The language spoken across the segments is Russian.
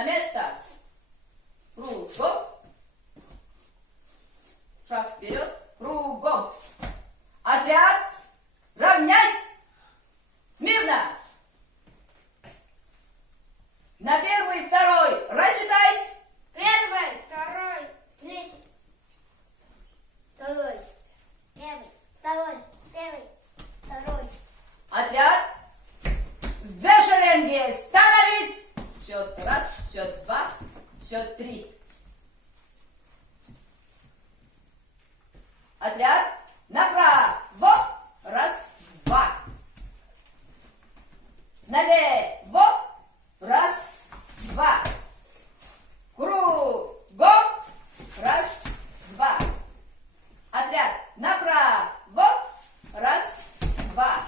На место. Кругом. Шаг вперед. Кругом. Отряд. Равняйсь. Смирно. На первый, второй. Рассчитайся. Первый, второй, третий. Второй. Первый, второй, первый, второй. Отряд. В две шеренги. Становись. Счет раз, счет два, счет три. Отряд. Направо. Раз, два. Налево. Раз, два. Кругом. Раз, два. Отряд. Направо. Раз, два.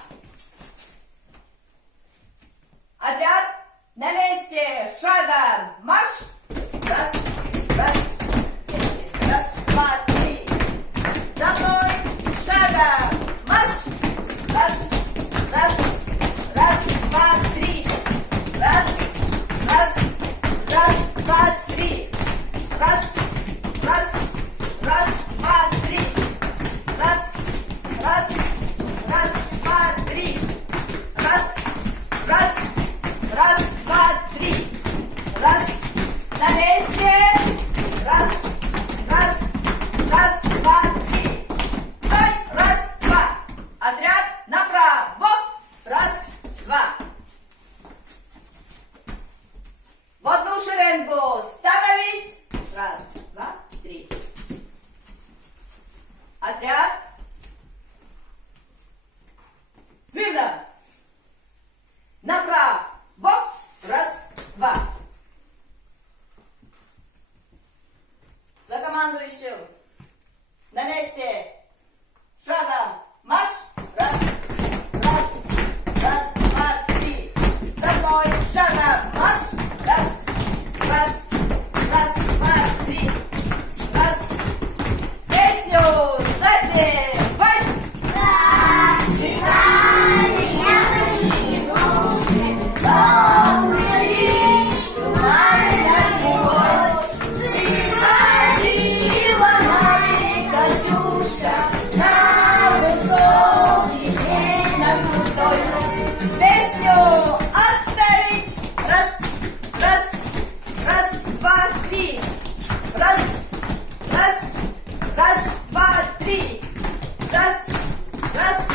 Отряд. На месте. Шагом. Марш. Раз, раз. Раз, два, три. За мной. Шагом. Марш. Раз, раз. Раз, два, три. Раз, раз. Раз, два, три. Раз, раз. Раз, два, три. Раз, раз. Раз, два, три. Раз, раз. Раз, два, три. Раз. На месте. Раз, раз. Раз, два, три. Стой. Раз, два. Отряд направо. Раз, два. В одну шеренгу становись. Раз, два, три. Отряд. Смирно. Направо. Раз, два. За командующим. На месте. Шагом. Марш. Раз, раз. Раз, два, три. За мной. Шагом. Марш. Раз, раз. Раз, два, три. Раз. Песню запевай. Песню отставить. Раз, раз, раз, два, три. Раз, раз, раз, два, три. Раз, раз,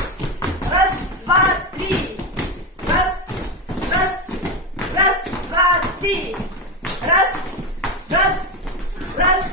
раз, два, три. Раз, раз, раз, два, три. Раз, раз, раз,